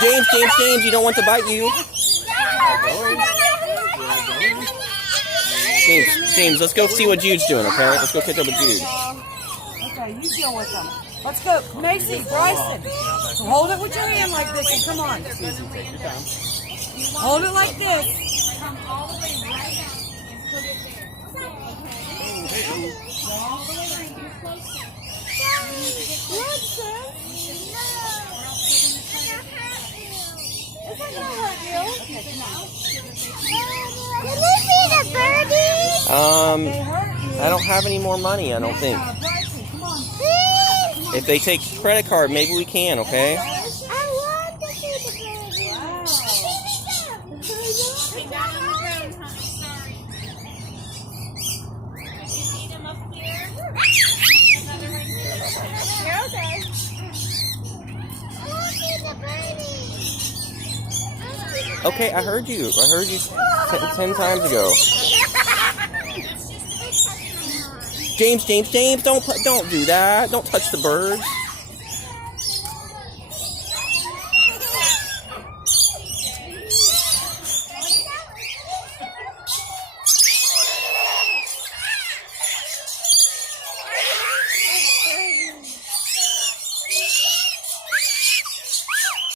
James, you don't want to bite you. James, let's go see what Jude's doing, okay? Let's go catch up with Jude. Okay, you deal with them. Let's go. Macy, Bryson, hold it with your hand like this and come on. Hold it like this. Come all the way right down and put it there. Okay? All the way right. You're closer. It's not gonna hurt you. Can they see the birdies? I don't have any more money, I don't think. Please. If they take credit card, maybe we can, okay? I want to see the birdies. Get down on the ground, honey. Sorry. Could you need them up here? Another right here. You're okay. I want to see the birdies. Okay, I heard you. I heard you 10 times ago. James, don't do that. Don't touch the birds.